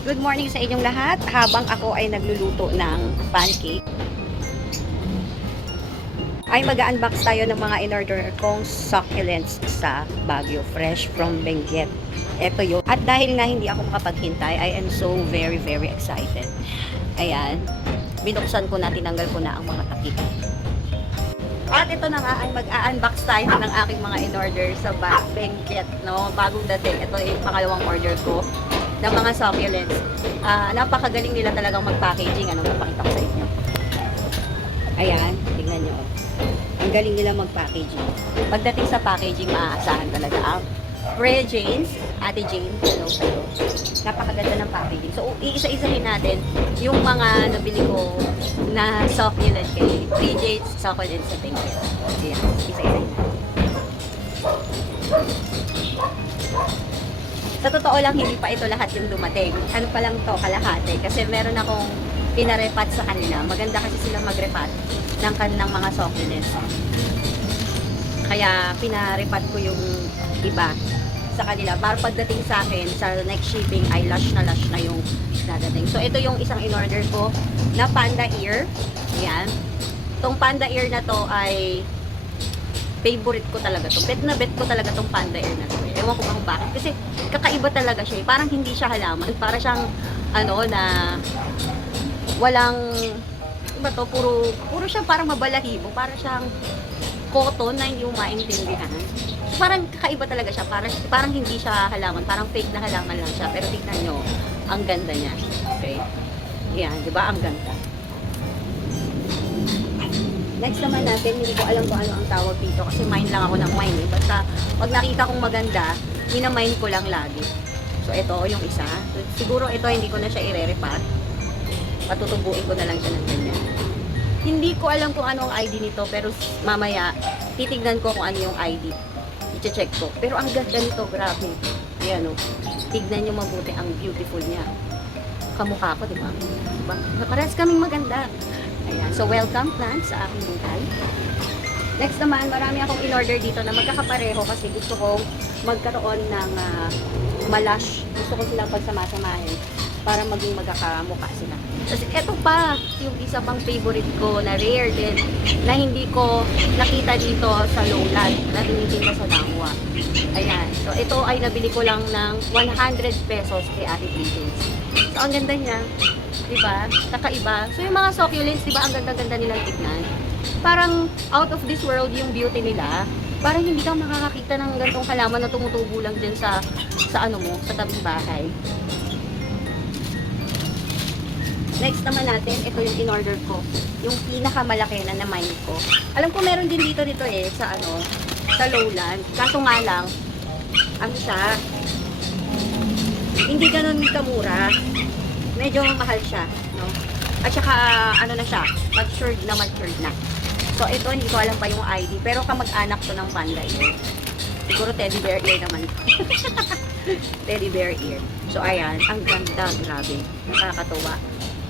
Good morning sa inyong lahat. Habang ako ay nagluluto ng pancake, ay mag-unbox tayo ng mga in-order kong succulents sa Baguio, fresh from Benguet. Ito yun. At dahil nga hindi ako makapaghintay, I am so very excited. Ayan. Binuksan ko na, tinanggal ko na ang mga takip. At ito na nga ay mag-unbox tayo ng aking mga in-order sa Benguet, no? Bagong dating. Ito yung pangalawang order ko ng mga succulents. Napakagaling nila talagang mag-packaging. Ano, mapakita ko sa inyo. Ayan, tingnan nyo. Ang galing nila mag-packaging. Pagdating sa packaging, maaasahan talaga ang Freya Jane's, Ate Jane, hello kayo. Napakaganda ng packaging. So, iisa-isahin natin yung mga nabili ko na succulent kay Freya Jane's succulent sa Benguet. Ayan, isa-isahin natin. Sa totoo lang, hindi pa ito lahat yung dumating. Ano pa lang to, kalahati. Kasi meron akong pinarepat sa kanila. Maganda kasi sila magrepat ng kanilang mga succulents. Kaya pinarepat ko yung iba sa kanila. Para pagdating sa akin, sa next shipping ay lush na yung dadating. So ito yung isang in-order ko na panda ear. Ayan. Itong panda ear na to ay favorite ko talaga to. Bet na bet ko talaga tong panda ear na to. Ewan ko kung bakit. Kasi kakaiba talaga siya. Parang hindi siya halaman. Para siyang, ano, na walang, iba to, puro siya parang mabalahibo. Parang siyang cotton na hindi mo maintindihan. Parang kakaiba talaga siya. Parang hindi siya halaman. Parang fake na halaman lang siya. Pero tignan nyo, ang ganda niya. Okay? Yan, di ba? Ang ganda. Next naman natin, hindi ko alam kung ano ang tawag dito kasi mine lang ako ng mine eh. Basta pag nakita kong maganda, minamine ko lang lagi. So ito yung isa. Siguro ito hindi ko na siya ire-repat. Patutubuin ko na lang siya ng ganyan. Hindi ko alam kung ano ang ID nito pero mamaya titignan ko kung ano yung ID. I-check ko. Pero ang ganda nito, grabe. Ayan o. Tignan nyo mabuti ang beautiful niya. Kamukha ko, di ba? Diba? Parehas kaming maganda. Ayan. So, welcome plants sa aking buhay. Next naman, marami akong in-order dito na magkakapareho kasi gusto kong magkaroon ng malash. Gusto ko silang pagsama-samahin para maging magkakamukha sila. Kasi eto pa, yung isa pang favorite ko na rare din na hindi ko nakita dito sa lowland na tinitinda sa Dangwa. Ayan. So, ito ay nabili ko lang ng 100 pesos kay Ate Pigeons. So, ang ganda niya. Diba? Kakaiba. So, yung mga succulents, diba, ang ganda-ganda nilang tignan. Parang out of this world yung beauty nila. Parang hindi ka makakakita ng gantong halaman na tumutubo lang dyan sa ano mo, sa tabing bahay. Next naman natin, ito yung in-order ko. Yung pinakamalaki na na-mine ko. Alam ko meron din dito eh, sa ano, sa lowland. Kaso nga lang, ano siya, hindi ganun kamura. Medyo mahal siya, no? At saka, ano na siya, matured na. So, ito, hindi ko alam pa yung ID. Pero kamag-anak to ng panda ear. Siguro teddy bear ear naman. Teddy bear ear. So, ayan, ang ganda, grabe. Nakakatuwa.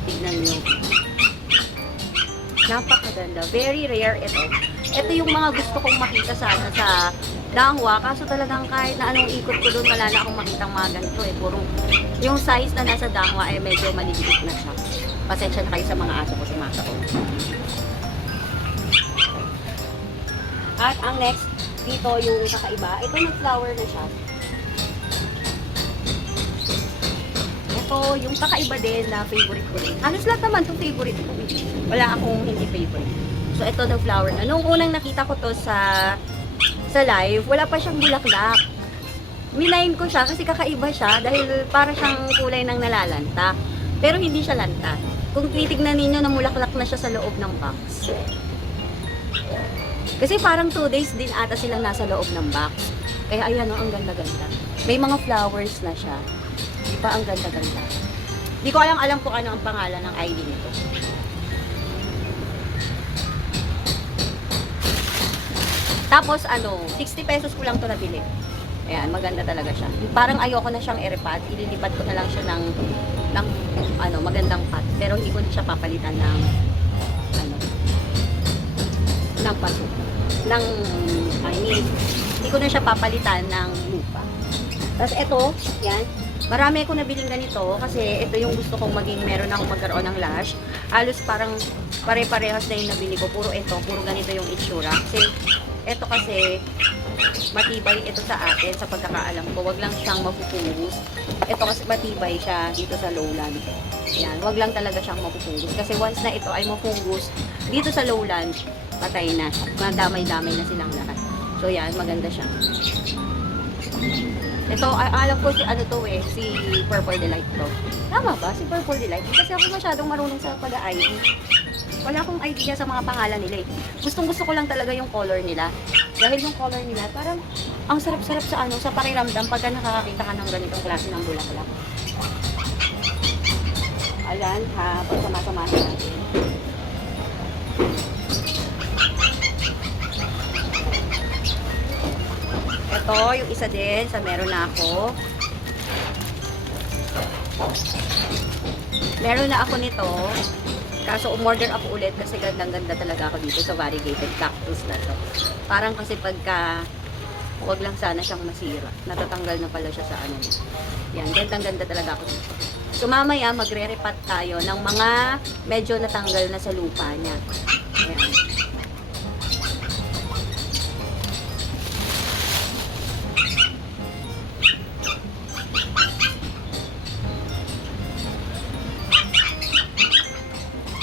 Tignan nyo. Napakaganda. Very rare ito. Ito yung mga gusto kong makita sana sa Dangwa. Kaso talagang kahit na anong ikot ko doon, wala na akong makitang mga ganito eh. Puro yung size na nasa Dangwa ay medyo maliliit na siya. Pasensya na kayo sa mga aso ko sumasakot. At ang next, dito yung kakaiba. Ito nag-flower na siya. Ito yung kakaiba din na favorite ko rin. Halos lahat naman itong favorite ko. Wala akong hindi favorite. So ito nag-flower na. Nung unang nakita ko to sa live, wala pa siyang bulaklak. Minayin ko siya kasi kakaiba siya dahil para siyang kulay ng nalalanta. Pero hindi siya lanta. Kung titignan ninyo, namulaklak na siya sa loob ng box. Kasi parang 2 days din ata silang nasa loob ng box. Kaya ayan o, ang ganda-ganda. May mga flowers na siya. Di ba ang ganda-ganda? Di ko alam kung ano ang pangalan ng ID nito. Tapos ano, 60 pesos ko lang to nabili. Ayan, maganda talaga siya. Parang ayoko na siyang i-repot. Ililipat ko na lang siya ng ano, magandang pot. Pero hindi ko na siya papalitan ng paso. Hindi ko na siya papalitan ng lupa. Tapos ito, yan. Marami akong nabiling ganito kasi ito yung gusto kong meron akong magkaroon ng lash. Halos parang pare-parehas na yung nabili ko. Puro ganito yung itsura. Kasi ito kasi matibay ito sa atin sa pagkakaalam ko. Wag lang siyang mapupulus. Ito kasi matibay siya dito sa lowland. Yan, wag lang talaga siyang mapupulus. Kasi once na ito ay mapungus dito sa lowland, patay na. Madamay-damay na silang lahat. So yan, maganda siya. Ito, alam ko si ano to si Purple Delight to. Tama ba? Si Purple Delight? Kasi ako masyadong marunong sa pag-ID. Wala akong idea sa mga pangalan nila eh. Gustong-gusto ko lang talaga yung color nila. Dahil yung color nila, parang ang sarap-sarap sa pakiramdam pagka nakakakita ka ng ganitong klase ng bulaklak. Ayan ha, pagsama-samahin natin. Ito, yung isa din sa meron na ako. Meron na ako nito. Kaso umorder ako ulit kasi gandang-ganda talaga ako dito sa variegated cactus na to. Parang kasi pagka wag lang sana siyang masira. Natatanggal na pala siya sa ano niya. Yan, gandang-ganda talaga ako dito. So mamaya magre-repat tayo ng mga medyo natanggal na sa lupa niya. Ayan.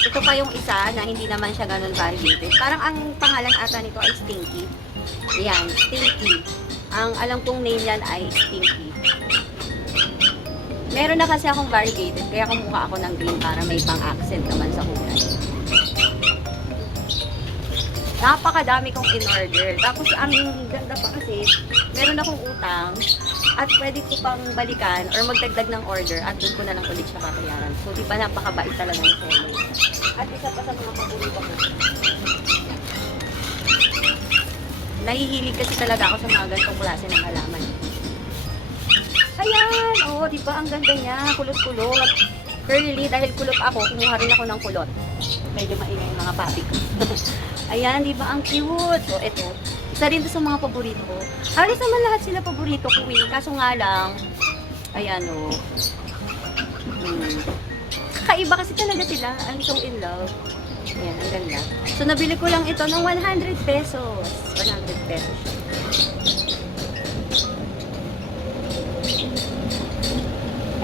Ito pa yung isa na hindi naman siya ganun variegated. Parang ang pangalan ata nito ay Stinky. Ayan, Stinky. Ang alam kong name yan ay Stinky. Meron na kasi akong variegated, kaya kumuha ako ng green para may pang-accent naman sa kulay. Napakadami kong in-order. Tapos ang ganda pa kasi, meron akong utang at pwede ko pang balikan or magdagdag ng order at doon ko na lang ulit siya kakayaran. So, di ba napakabait talaga ng seller. At isa pa sa mga paborito ko. Nahihilig kasi talaga ako sa mga ganitong klase ng halaman. Ayan! Oh, di ba ang ganda niya? Kulot-kulot. Curly, dahil kulot ako, kumuha rin ako ng kulot. Medyo maingay yung mga papi ko. Ayan, di ba ang cute? So, ito. Isa rin to sa mga paborito ko. Halos naman lahat sila paborito ko eh. Kaso nga lang, ayan o. Kakaiba kasi talaga sila. I'm so in love. Ayan, ang ganda. So, nabili ko lang ito ng 100 pesos. 100 pesos.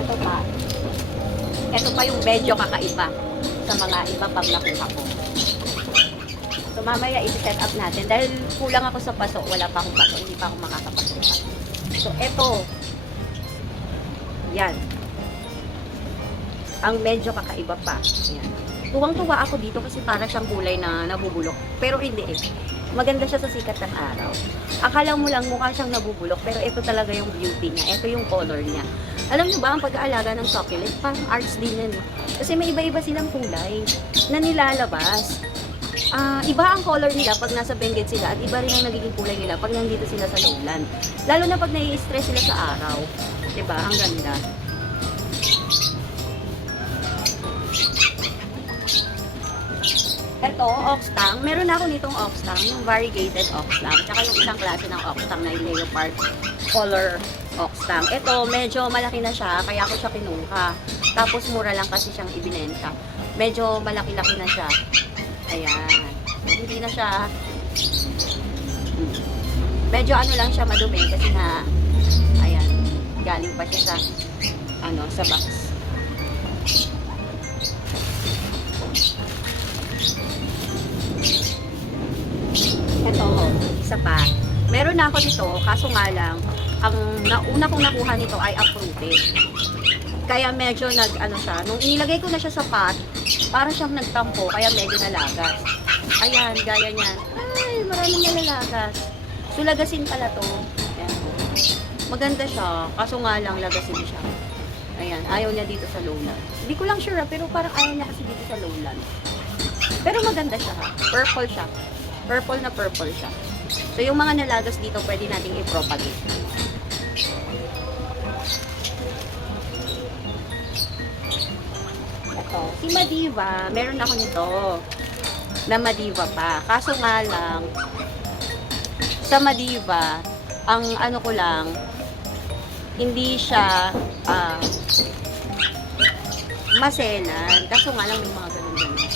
Ito pa. Ito pa yung medyo kakaiba sa mga iba pang nakuha ko. So, mamaya i-set up natin. Dahil kulang ako sa paso, wala pa akong paso, hindi pa ako makakapasok. So, ito. Yan. Ang medyo kakaiba pa. Yan. Tuwang-tuwa ako dito kasi para siyang kulay na nabubulok. Pero hindi eh. Maganda siya sa sikat ng araw. Akala mo lang mukha siyang nabubulok, pero ito talaga yung beauty niya. Ito yung color niya. Alam niyo ba, ang pag-aalaga ng succulent, parang arts din yan. Kasi may iba-iba silang kulay na nilalabas. Iba ang color nila pag nasa Benguet sila at iba rin ang nagiging kulay nila pag nandito sila sa lowland. Lalo na pag nai-stress sila sa araw. Diba? Ang ganda. Ito, oxtang. Meron ako nitong oxtang, yung variegated oxtang. Tsaka yung isang klase ng oxtang na yung leopard color oxtang. Ito, medyo malaki na siya, kaya ako siya kinuha. Tapos mura lang kasi siyang ibinenta. Medyo malaki-laki na siya. Ayan. Hindi na siya medyo ano lang siya madumi kasi na ayan, galing pa siya sa sa box. Ito, isa pa. Meron na ako dito, kaso nga lang, ang una kong nakuha nito ay uprooted. Kaya medyo siya, nung inilagay ko na siya sa pot, para siyang nagtampo, kaya medyo nalagas. Ayan, gaya niyan. Ay, maraming nalalagas. So, lagasin pala to. Ayan. Maganda siya, kaso nga lang lagasin siya. Ayan, ayaw niya dito sa lowland. Hindi ko lang sure, pero parang ayaw niya kasi dito sa lowland. Pero maganda siya ha. Purple siya. Purple na purple siya. So, yung mga nalagas dito, pwede nating i-propagate. Ito, si Madiva, meron ako nito na Madiva pa. Kaso nga lang, sa Madiva, ang ano ko lang, hindi siya maselan. Kaso nga lang may mga ganun-ganun.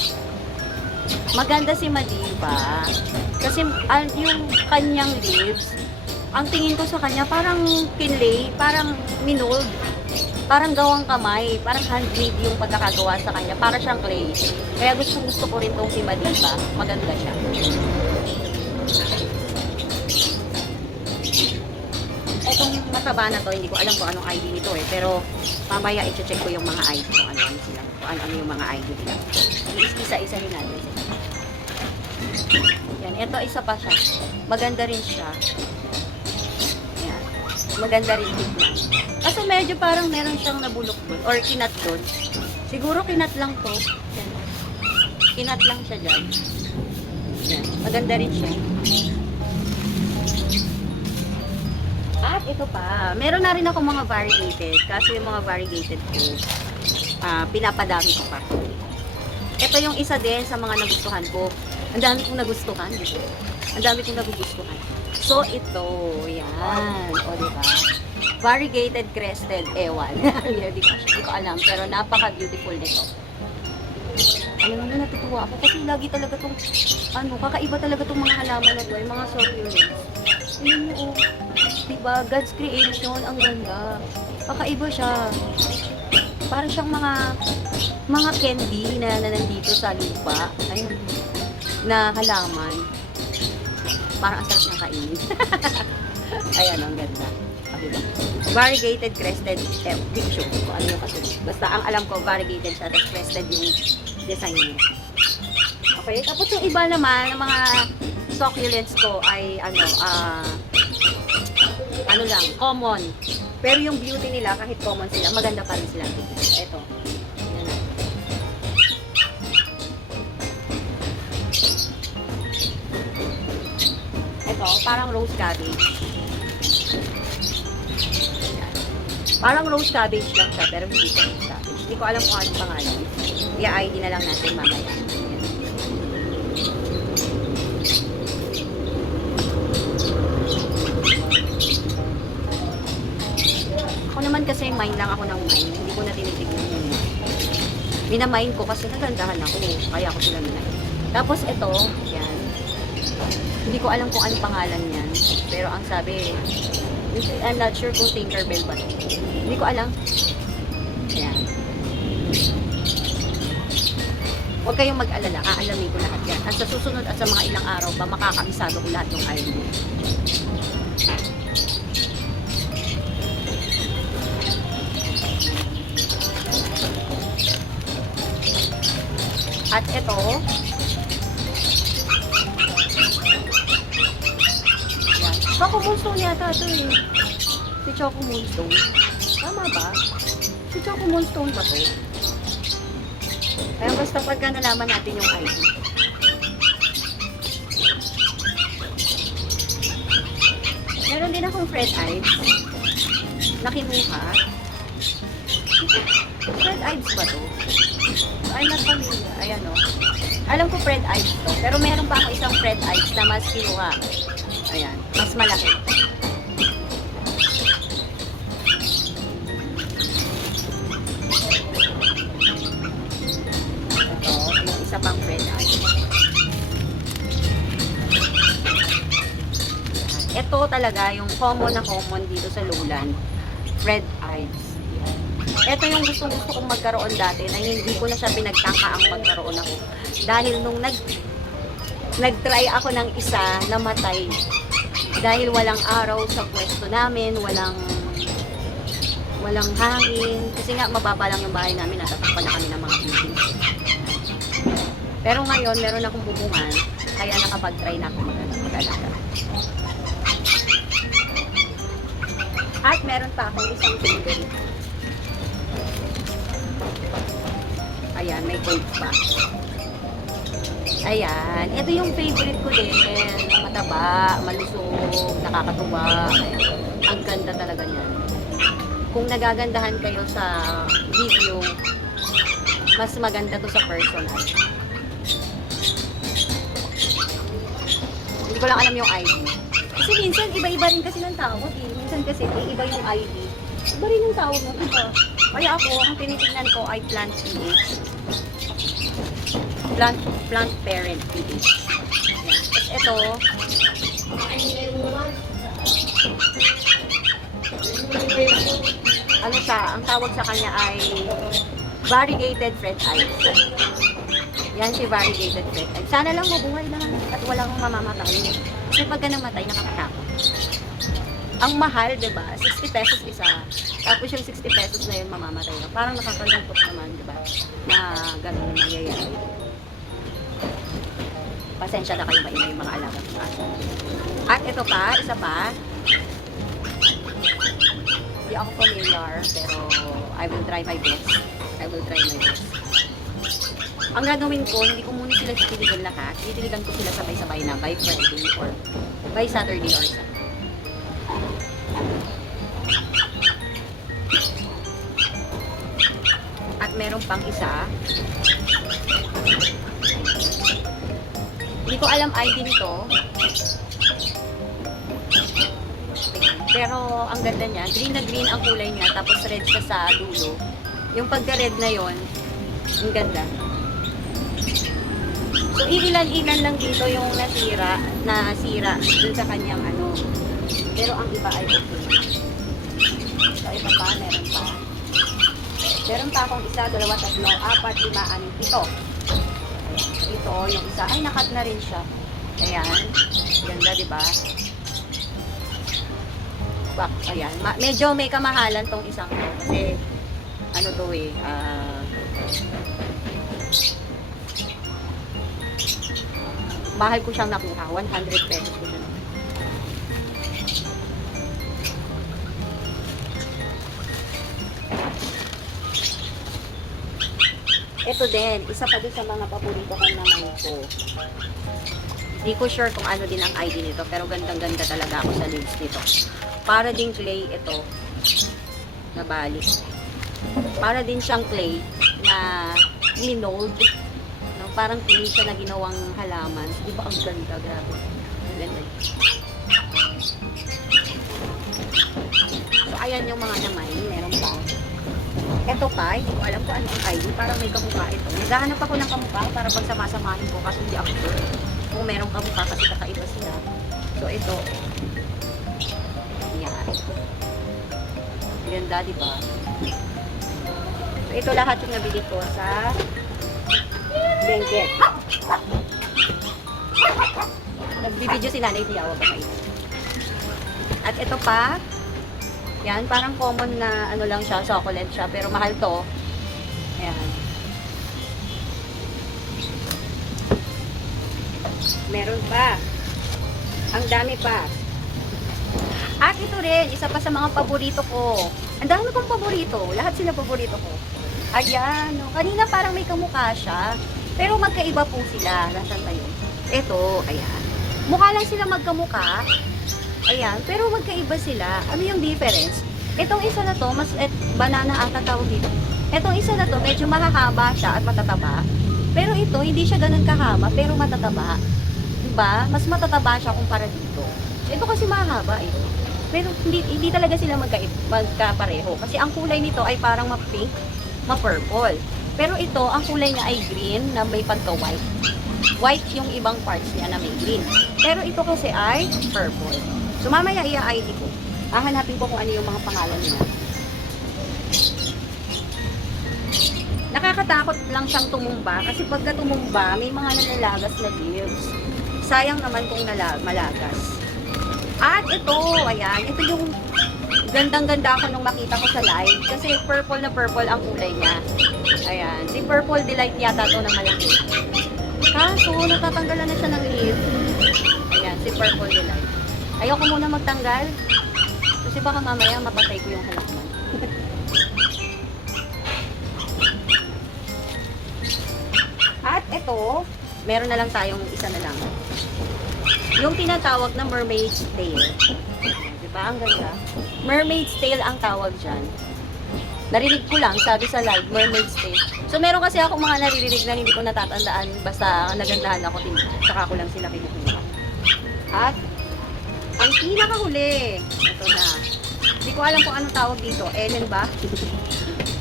Maganda si Madiba. Kasi yung kanyang lips, ang tingin ko sa kanya parang kinlay, parang minold. Parang gawang kamay, parang handmade yung pagkakagawa sa kanya, para siyang clay. Kaya gusto ko rin tong si Madiba. Maganda siya. Etong mataba na to, hindi ko alam kung anong ID nito eh. Pero mamaya i-check ko yung mga ID kung ano sila. Kung ano yung mga ID nila. Isa-isahin natin. Yan, ito isa pa siya. Maganda rin siya. Yan. Maganda rin tignan. Kasi medyo parang meron siyang nabulok doon or kinat doon. Siguro kinat lang to. Yan. Kinat lang siya dyan. Yan. Maganda rin siya. At ito pa, meron na rin ako mga variegated. Kasi yung mga variegated ko, pinapadami ko pa. Ito yung isa din sa mga nagustuhan ko. Ang dami kong nagustuhan. Ang dami kong nagugustuhan. So, ito. Yan. O, diba? Variegated crested ewan. Hindi ko alam. Pero napaka-beautiful nito. Alam mo, natutuwa ako. Kasi lagi talaga itong, kakaiba talaga itong mga halaman na ito. Yung mga succulents. Alam mo, oh. Diba? God's creation. Ang ganda. Kakaiba siya. Parang siyang mga candy na nandito sa lupa. Ayun. Na halaman. Parang ang sarap niyang kainin. Ayan, ang ganda. Diba? Variegated crested picture. Kung ano yung kasunod. Basta ang alam ko, variegated siya. Tapos crested yung design niya. Okay. Tapos yung iba naman, ng mga succulents ko ay ano lang, common. Pero yung beauty nila, kahit common sila, maganda pa rin sila. Ito. Ito, parang rose cabbage. Ayan. Parang rose cabbage lang siya, pero hindi siya rose cabbage. Hindi ko alam kung anong pangalan. I-ID na lang natin mamaya. Ayan. Ako naman kasi mine lang ako ng mine. Hindi ko na tinitignan yung mine. Minamine ko kasi nagandahan ako. Kaya ako sila minamine. Tapos ito, yan. Hindi ko alam kung anong pangalan yan. Pero ang sabi, I'm not sure kung Tinkerbell ba ito. Hindi ko alam. Yan. Huwag kayong mag-alala. Aalamin ko lahat yan. At sa susunod at sa mga ilang araw pa, makakabisado ko lahat ng ID. At ito, yan. Choco Moonstone yata ito eh. Si Choco Moonstone. Tama ba? Si Choco Moonstone ba ito? Kaya basta pagka nalaman natin yung ID. Meron din akong Fred Ives na kinuha. Fred Ives ba ito? I'm not familiar. Ayan o. Alam ko Fred Ives to. Pero meron pa ako isang Fred Ives na mas kinuha. Ayan. Mas malaki. Ito. Yung isa pang Fred Ives. Ito talaga yung common na common dito sa Lowland. Fred Ives. Ito yung gusto kong magkaroon dati na hindi ko na siya pinagtakaang magkaroon ako. Dahil nung nag-try ako ng isa, namatay. Dahil walang araw sa pwesto namin, walang hangin. Kasi nga mababa lang yung bahay namin, natatakpan na kami ng mga buildings. Pero ngayon, meron akong bubungan, kaya nakapag-try na ako mag-alaga. At meron pa akong isang favorite. Ayan, may cake pa. Ayan. Ito yung favorite ko din. Mataba, malusog, nakakatuwa. Ayan. Ang ganda talaga niyan. Kung nagagandahan kayo sa video, mas maganda to sa personal. Hindi ko lang alam yung ID. Kasi minsan, iba-iba rin kasi ng tawag eh. Minsan kasi, iba yung ID. Iba rin yung tawag ng ito. Kaya ako, ang tinitignan ko ay plant pH. Plant parent pH. Yan. Tapos ito, ano siya, ang tawag sa kanya ay variegated French ice. Yan si variegated French ice. Sana lang mabuhay naman at walang mamamatay. Kasi pagka namatay, nakakatakot. Ang mahal, diba? 60 pesos isa. Tapos yung 60 pesos na yun, mamamatay na. Parang nakakalungkot naman, diba? Na ganun nangyayari. Pasensya na kayo maingay yung mga alaga. At ito pa, isa pa. Hindi ako familiar, pero I will try my best. Ang gagawin ko, hindi ko muna sila titiligan lahat. Titiligan ko sila sabay-sabay na by Friday or by Saturday or Sunday. At meron pang isa. Hindi ko alam ID nito. Pero ang ganda niya, green na green ang kulay niya, tapos red siya sa dulo. Yung pagka-red na yon, ang ganda. So, iilan-ilan lang dito yung nasira dun sa kanyang ano. Pero ang iba ay okay. So, ito pa, meron pa. Meron pa akong isa, dalawa, tatlo, apat, lima, anim, ito. Ito, yung isa, ay nakat na rin siya. Ayan, ganda, diba? Back, ayan. Medyo may kamahalan tong isang to. Kasi, ano to eh, mahal ko siyang nakuha. 100 pesos ko siya nakuha. Ito din, isa pa din sa mga paborito ko naman ko. Hindi ko sure kung ano din ang ID nito, pero gandang-ganda talaga ako sa leaves nito. Para din clay ito, na balik. Para din siyang clay na minold. No? Parang clay siya na ginawang halaman. Di ba ang ganda? Grabe. Ang ganda. So, ayan yung mga naman. Meron pa. Ito pa, hindi ko alam kung ano ang ID. Parang may kamukha ito. Naghahanap ako ng kamukha para pagsama-samahin ko kasi hindi ako sure kung merong kamukha kasi kakaiba sila. So, ito. Yan. Ganda, di ba? So, ito lahat yung nabili ko sa Benguet. Nagbibideo si Nanay Diawa ba kayo? At ito pa, yan, parang common na ano lang siya, succulent siya, pero mahal to. Ayan. Meron pa. Ang dami pa. At ito rin, isa pa sa mga paborito ko. Ang dami kong paborito. Lahat sila paborito ko. Ayan. No? Kanina parang may kamukha siya. Pero magkaiba po sila. Nasaan tayo? Ito, ayan. Mukha lang sila magkamukha. Ayan. Pero magkaiba sila. Ano yung difference? Itong isa na to, banana ata tawag dito. Itong isa na to, medyo mahahaba siya at matataba. Pero ito, hindi siya ganun kahaba, pero matataba. Diba? Mas matataba siya kumpara dito. Ito kasi mahaba eh. Pero hindi talaga sila magkapareho. Kasi ang kulay nito ay parang ma-pink, ma-purple. Pero ito, ang kulay niya ay green na may pagka-white. White yung ibang parts niya na may green. Pero ito kasi ay purple. So mamaya i-ID ko. Hahanapin ko kung ano yung mga pangalan nila. Nakakatakot lang siyang tumumba kasi pagka tumumba, may mga nalalagas na leaves. Sayang naman kung malagas. At ito, ayan, ito yung gandang-ganda ako nung makita ko sa live kasi purple na purple ang kulay niya. Ayan, si Purple Delight yata to na malaki. Kaso, natatanggalan na siya ng leaf. Ayan, si Purple Delight. Ayoko muna magtanggal kasi baka mamaya mapatay ko yung halaman. At ito, meron na lang tayong isa na lang. Yung tinatawag na mermaid's tail. Diba? Ang ganda. Mermaid's tail ang tawag dyan. Narinig ko lang, sabi sa live, mermaid's tail. So, meron kasi ako mga naririnig na hindi ko natatandaan. Basta nagandahan ako, saka ko lang sila kinukuha. At, ang pinakahuli, ito na. Hindi ko alam kung anong tawag dito. Ellen ba?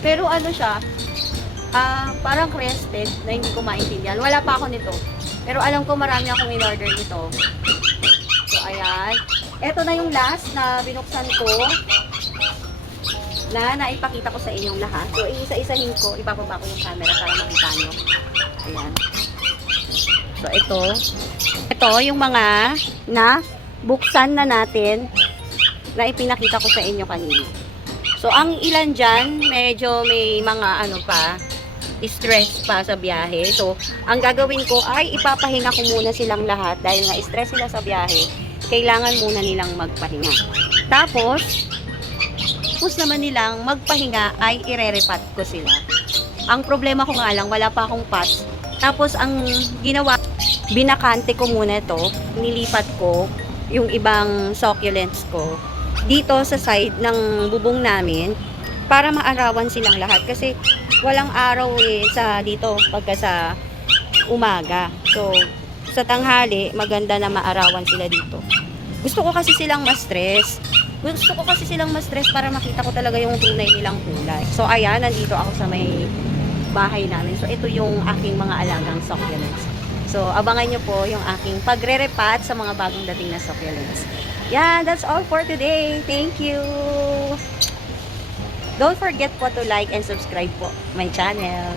Pero ano siya, parang crested na hindi ko maintindihan. Wala pa ako nito. Pero alam ko marami akong in-order nito. So, ayan. Ito na yung last na binuksan ko na naipakita ko sa inyong lahat. So, iisa-isahin ko. Ibababa ko yung camera para makita nyo. Ayan. So, ito yung mga na buksan na natin na ipinakita ko sa inyo kanina. So, ang ilan dyan, medyo may mga stress pa sa biyahe. So, ang gagawin ko ay ipapahinga ko muna silang lahat dahil nga stress sila sa biyahe. Kailangan muna nilang magpahinga. Tapos naman nilang magpahinga ay ire-repat ko sila. Ang problema ko nga lang, wala pa akong pots. Tapos, ang ginawa, binakante ko muna to, nilipat ko yung ibang succulents ko dito sa side ng bubong namin para maarawan silang lahat kasi walang araw sa dito pagka sa umaga. So, sa tanghali, maganda na maarawan sila dito. Gusto ko kasi silang ma-stress. Para makita ko talaga yung tunay nilang kulay. So, ayan, nandito ako sa may bahay namin. So, ito yung aking mga alagang succulents. So, abangan nyo po yung aking pagre-repat sa mga bagong dating na succulents. Yeah, that's all for today. Thank you. Don't forget po to like and subscribe po my channel.